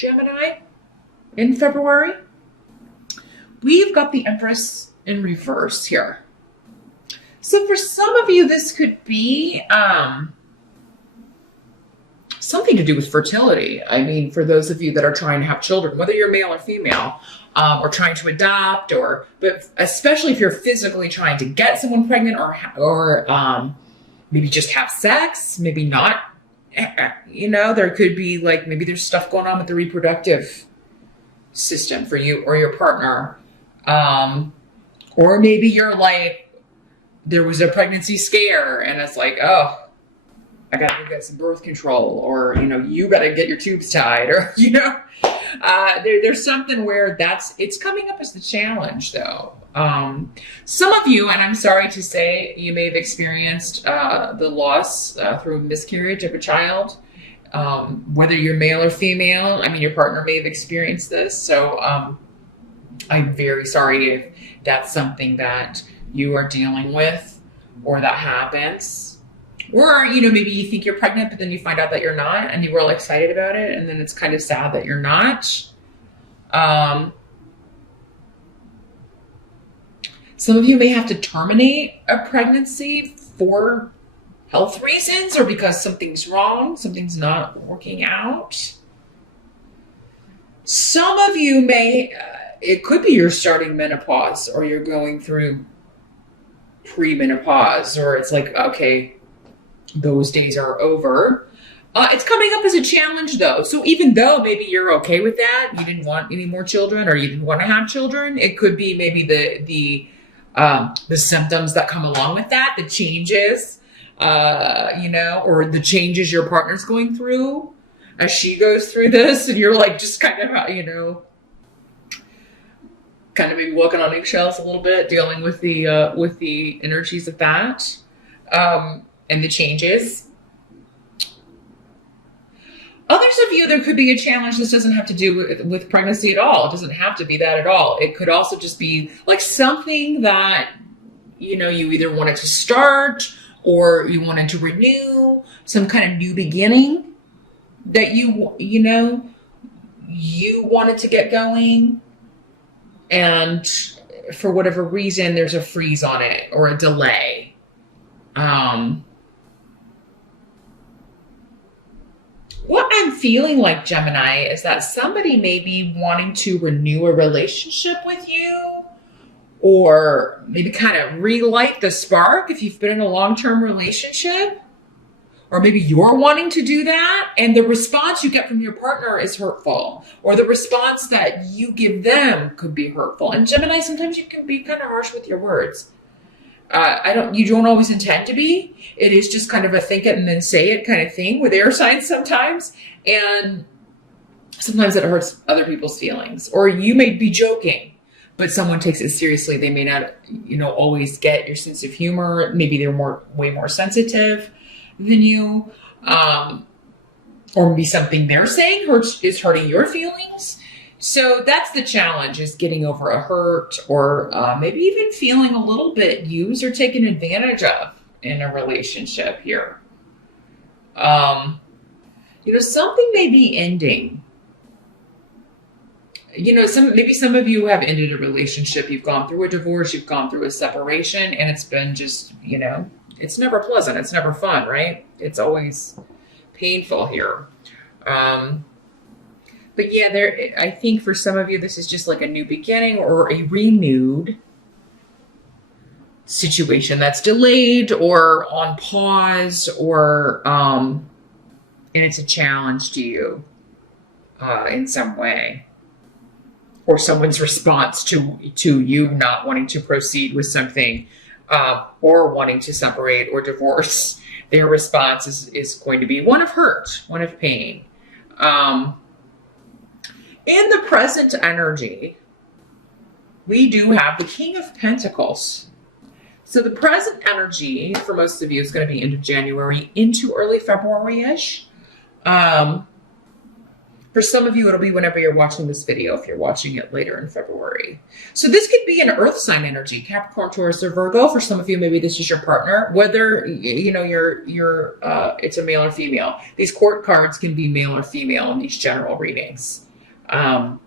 Gemini, in February. We've got the Empress in reverse here. So for some of you, this could be something to do with fertility. I mean, for those of you that are trying to have children, whether you're male or female, or trying to adopt, but especially if you're physically trying to get someone pregnant, or maybe just have sex, maybe not. There could be maybe there's stuff going on with the reproductive system for you or your partner, or maybe you're there was a pregnancy scare and it's oh, I got to get some birth control, or, you got to get your tubes tied, or, there's something where it's coming up as the challenge though. Some of you, and I'm sorry to say, you may have experienced the loss through miscarriage of a child, whether you're male or female. I mean, your partner may have experienced this. So I'm very sorry if that's something that you are dealing with or that happens. Or, maybe you think you're pregnant, but then you find out that you're not, and you were all excited about it, and then it's kind of sad that you're not. Some of you may have to terminate a pregnancy for health reasons, or because something's wrong, something's not working out. Some of you it could be you're starting menopause, or you're going through pre-menopause, or it's okay, those days are over. It's coming up as a challenge though. So even though maybe you're okay with that, you didn't want any more children, or you didn't want to have children, it could be maybe the symptoms that come along with that, the changes, or the changes your partner's going through as she goes through this, and you're just kind of, kind of maybe walking on eggshells a little bit, dealing with the energies of that, and the changes. Others of you, there could be a challenge. This doesn't have to do with pregnancy at all. It doesn't have to be that at all. It could also just be something that, you either wanted to start, or you wanted to renew, some kind of new beginning that you wanted to get going. And for whatever reason, there's a freeze on it or a delay. What I'm feeling like, Gemini, is that somebody may be wanting to renew a relationship with you, or maybe kind of relight the spark if you've been in a long-term relationship, or maybe you're wanting to do that, and the response you get from your partner is hurtful, or the response that you give them could be hurtful. And Gemini, sometimes you can be kind of harsh with your words. You don't always intend to be. It is just kind of a think it and then say it kind of thing with air signs sometimes. And sometimes it hurts other people's feelings. Or you may be joking, but someone takes it seriously. They may not, always get your sense of humor. Maybe they're way more sensitive than you. Or maybe something they're saying is hurting your feelings. So that's the challenge, is getting over a hurt, or maybe even feeling a little bit used or taken advantage of in a relationship here. Something may be ending. Maybe some of you have ended a relationship. You've gone through a divorce, you've gone through a separation, and it's been just, it's never pleasant. It's never fun, right? It's always painful here. But yeah, I think for some of you, this is just like a new beginning or a renewed situation that's delayed or on pause, or, and it's a challenge to you in some way, or someone's response to you not wanting to proceed with something, or wanting to separate or divorce. Their response is going to be one of hurt, one of pain. In the present energy, we do have the King of Pentacles. So the present energy for most of you is going to be end of January into early February-ish. For some of you, it'll be whenever you're watching this video, if you're watching it later in February. So this could be an earth sign energy, Capricorn, Taurus, or Virgo. For some of you, maybe this is your partner, whether, it's a male or female. These court cards can be male or female in these general readings. Um,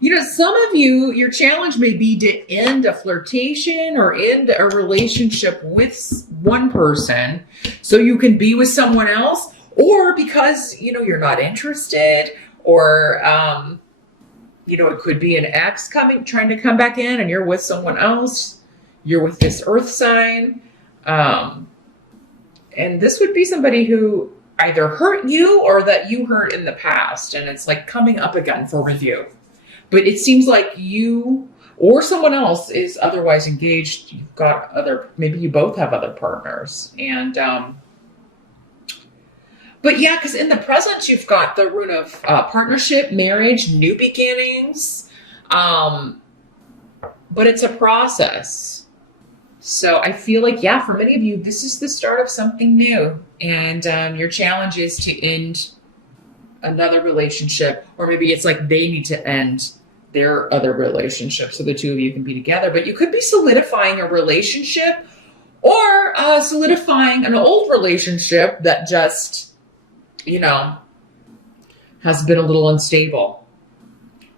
some of you, your challenge may be to end a flirtation or end a relationship with one person so you can be with someone else, or because, you're not interested, or, it could be an ex trying to come back in and you're with someone else. You're with this earth sign. And this would be somebody who either hurt you or that you hurt in the past. And it's like coming up again for review. But it seems like you or someone else is otherwise engaged. You've got maybe you both have other partners. And, but yeah, because in the present, you've got the root of partnership, marriage, new beginnings. But it's a process. So I feel like, yeah, for many of you, this is the start of something new. And your challenge is to end another relationship, or maybe it's like they need to end their other relationship so the two of you can be together. But you could be solidifying a relationship or solidifying an old relationship that just, has been a little unstable.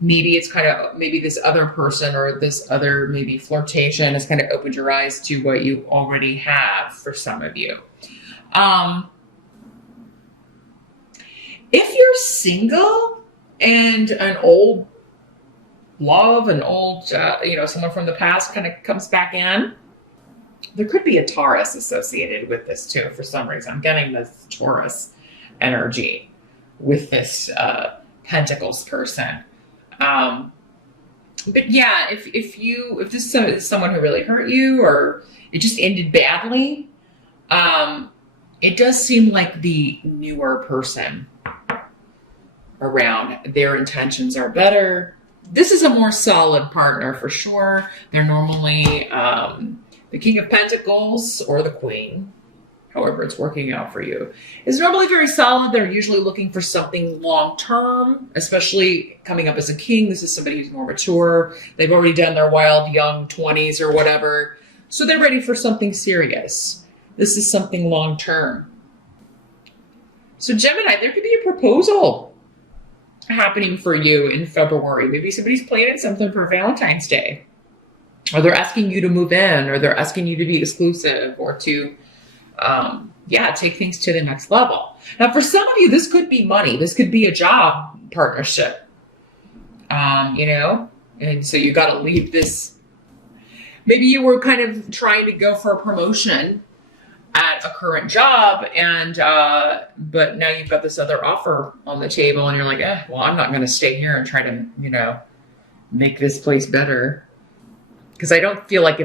Maybe it's maybe this other person or this other maybe flirtation has kind of opened your eyes to what you already have for some of you. If you're single and an old love, an old, someone from the past kind of comes back in, there could be a Taurus associated with this too for some reason. I'm getting this Taurus energy with this Pentacles person. But yeah, if this is someone who really hurt you or it just ended badly, it does seem like the newer person around, their intentions are better. This is a more solid partner for sure. They're normally the King of Pentacles or the Queen, however it's working out for you, is normally very solid. They're usually looking for something long-term, especially coming up as a king. This is somebody who's more mature. They've already done their wild young 20s or whatever. So they're ready for something serious. This is something long-term. So Gemini, there could be a proposal happening for you in February. Maybe somebody's planning something for Valentine's Day, or they're asking you to move in, or they're asking you to be exclusive, or to take things to the next level. Now, for some of you, this could be money. This could be a job partnership, and so you got to leave this. Maybe you were kind of trying to go for a promotion at a current job, and but now you've got this other offer on the table, and you're like, I'm not going to stay here and try to, make this place better. Because I don't feel like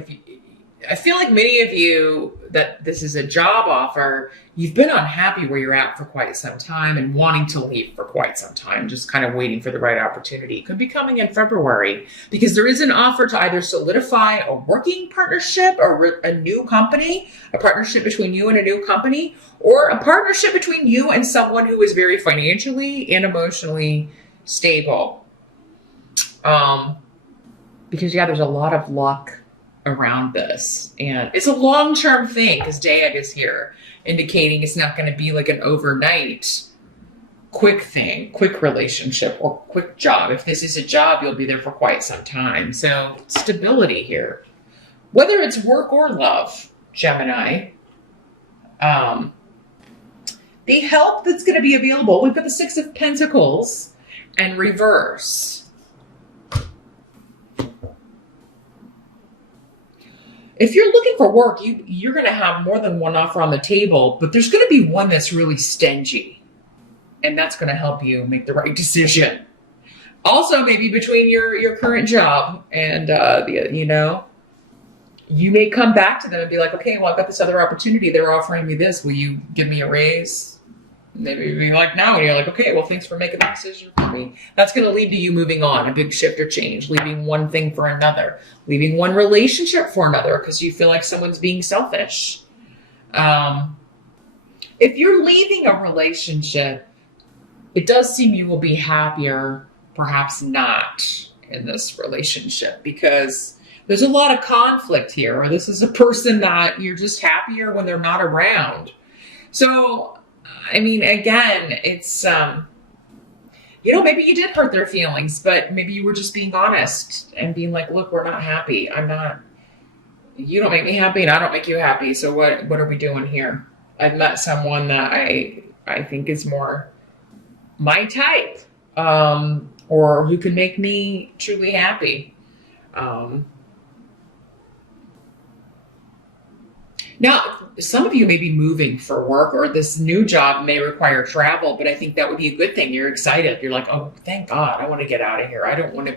I feel like many of you that this is a job offer, you've been unhappy where you're at for quite some time and wanting to leave for quite some time, just kind of waiting for the right opportunity. It could be coming in February because there is an offer to either solidify a working partnership or a new company, a partnership between you and a new company, or a partnership between you and someone who is very financially and emotionally stable. Because there's a lot of luck around this, and it's a long-term thing because Dayag is here, indicating it's not going to be like an overnight quick thing, quick relationship, or quick job. If this is a job, you'll be there for quite some time. So stability here, whether it's work or love, Gemini. The help that's going to be available, we've got the Six of Pentacles and reverse. If you're looking for work, you're going to have more than one offer on the table, but there's going to be one that's really stingy, and that's going to help you make the right decision. Also, maybe between your current job and you may come back to them and be like, okay, well, I've got this other opportunity. They're offering me this. Will you give me a raise? Maybe you'll be like, no. And you're like, okay, well, thanks for making the decision for me. That's going to lead to you moving on, a big shift or change, leaving one thing for another, leaving one relationship for another because you feel like someone's being selfish. If you're leaving a relationship, it does seem you will be happier, perhaps not in this relationship because there's a lot of conflict here, or this is a person that you're just happier when they're not around. So, I mean, again, it's, maybe you did hurt their feelings, but maybe you were just being honest and being like, look, we're not happy. You don't make me happy and I don't make you happy. So what are we doing here? I've met someone that I think is more my type, or who can make me truly happy. Now, some of you may be moving for work, or this new job may require travel, but I think that would be a good thing. You're excited. You're like, oh, thank God, I want to get out of here. I want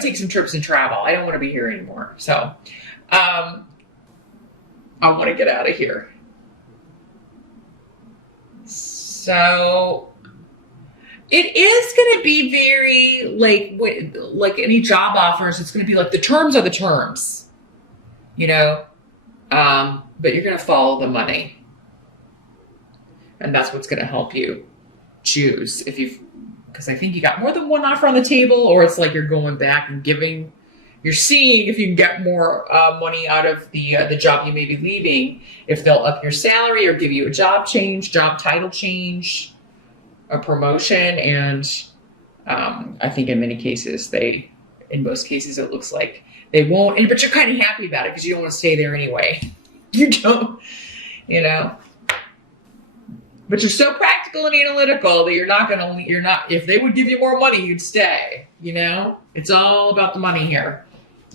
to take some trips and travel. I don't want to be here anymore. So I want to get out of here. So it is going to be very like any job offers. It's going to be like the terms are the terms. But you're going to follow the money. And that's what's going to help you choose because I think you got more than one offer on the table, or it's like you're going back and you're seeing if you can get more money out of the job you may be leaving, if they'll up your salary or give you a job title change, a promotion. And I think in most cases, it looks like they won't, but you're kind of happy about it because you don't want to stay there anyway. You don't, but you're so practical and analytical that if they would give you more money, you'd stay, it's all about the money here.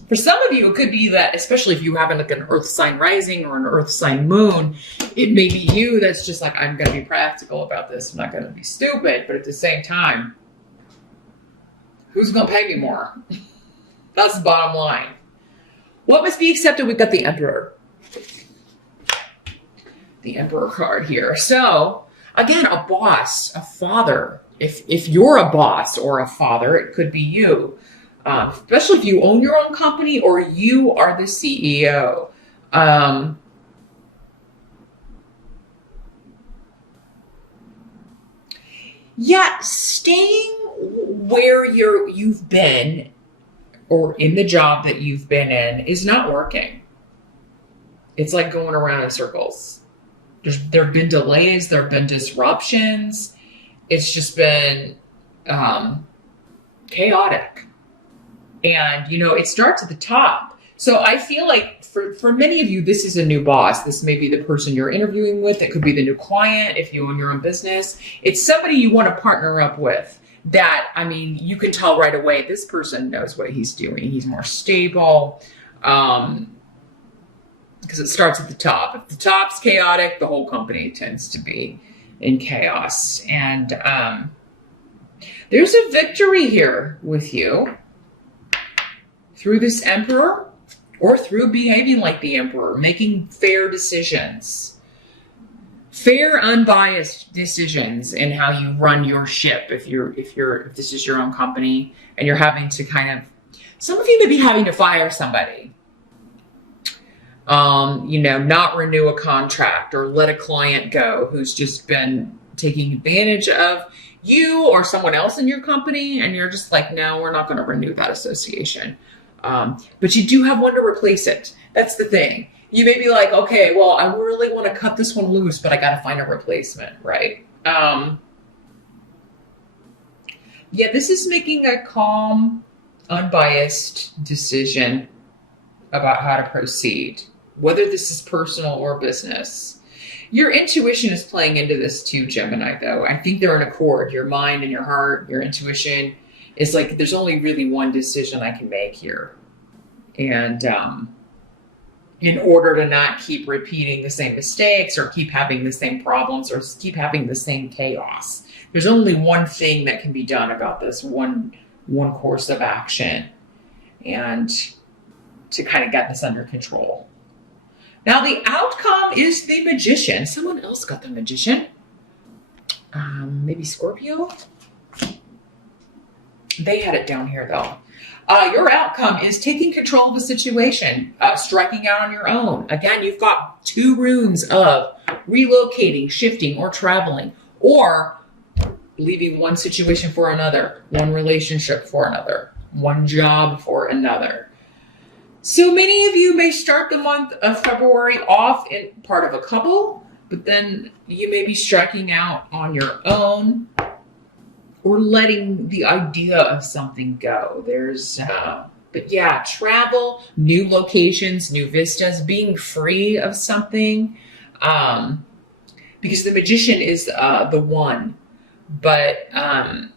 For some of you, it could be that, especially if you have like an earth sign rising or an earth sign moon, it may be you that's just like, I'm going to be practical about this. I'm not going to be stupid, but at the same time, who's going to pay me more? That's the bottom line. What must be accepted? We've got the Emperor. The Emperor card here. So, again, a boss, a father. If you're a boss or a father, it could be you. Especially if you own your own company or you are the CEO. Staying where you've been or in the job that you've been in is not working. It's like going around in circles. There have been delays. There have been disruptions. It's just been chaotic. And, it starts at the top. So I feel like for many of you, this is a new boss. This may be the person you're interviewing with. It could be the new client if you own your own business. It's somebody you want to partner up with that, you can tell right away, this person knows what he's doing. He's more stable. Because it starts at the top. If the top's chaotic, the whole company tends to be in chaos. And there's a victory here with you through this Emperor, or through behaving like the Emperor, making fair decisions, fair, unbiased decisions in how you run your ship. If this is your own company and you're having to some of you may be having to fire somebody, not renew a contract or let a client go who's just been taking advantage of you or someone else in your company. And you're just like, no, we're not going to renew that association. But you do have one to replace it. That's the thing. You may be like, okay, well, I really want to cut this one loose, but I got to find a replacement, right? This is making a calm, unbiased decision about how to proceed, whether this is personal or business. Your intuition is playing into this too, Gemini, though. I think they're in accord. Your mind and your heart, your intuition is like, there's only really one decision I can make here. And in order to not keep repeating the same mistakes or keep having the same problems or keep having the same chaos, there's only one thing that can be done about this, one course of action, and to kind of get this under control. Now, the outcome is the Magician. Someone else got the Magician. Maybe Scorpio? They had it down here, though. Your outcome is taking control of the situation, striking out on your own. Again, you've got 2 rooms of relocating, shifting, or traveling, or leaving one situation for another, one relationship for another, one job for another. So many of you may start the month of February off in part of a couple, but then you may be striking out on your own or letting the idea of something go. But yeah, travel, new locations, new vistas, being free of something. Because the magician is the one. But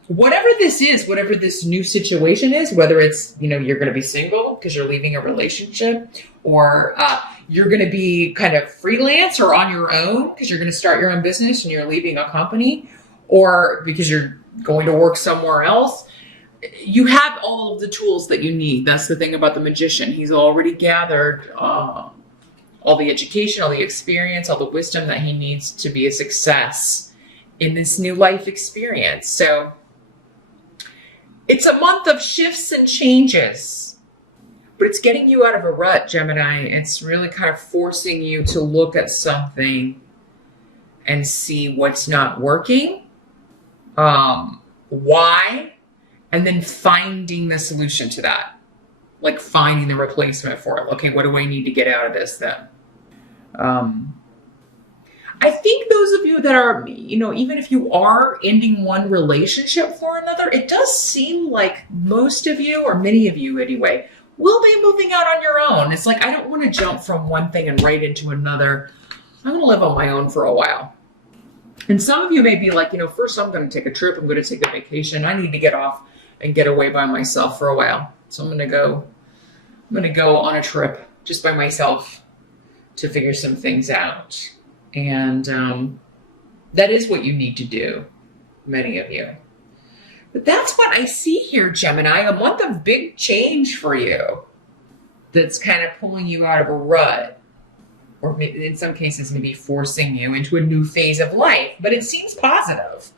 whatever this is, whatever this new situation is, whether it's, you're going to be single because you're leaving a relationship, or you're going to be kind of freelance or on your own because you're going to start your own business and you're leaving a company, or because you're going to work somewhere else, you have all of the tools that you need. That's the thing about the magician. He's already gathered all the education, all the experience, all the wisdom that he needs to be a success in this new life experience. So it's a month of shifts and changes, but it's getting you out of a rut, Gemini. It's really kind of forcing you to look at something and see what's not working, why, and then finding the solution to that. Like finding the replacement for it. Okay, what do I need to get out of this then? I think those of you that are, even if you are ending one relationship for another, it does seem like most of you, or many of you anyway, will be moving out on your own. It's like, I don't want to jump from one thing and right into another. I'm going to live on my own for a while. And some of you may be like, first I'm going to take a trip. I'm going to take a vacation. I need to get off and get away by myself for a while. So I'm going to go on a trip just by myself to figure some things out. And that is what you need to do, many of you. But that's what I see here, Gemini, a month of big change for you that's kind of pulling you out of a rut, or maybe in some cases maybe forcing you into a new phase of life. But it seems positive.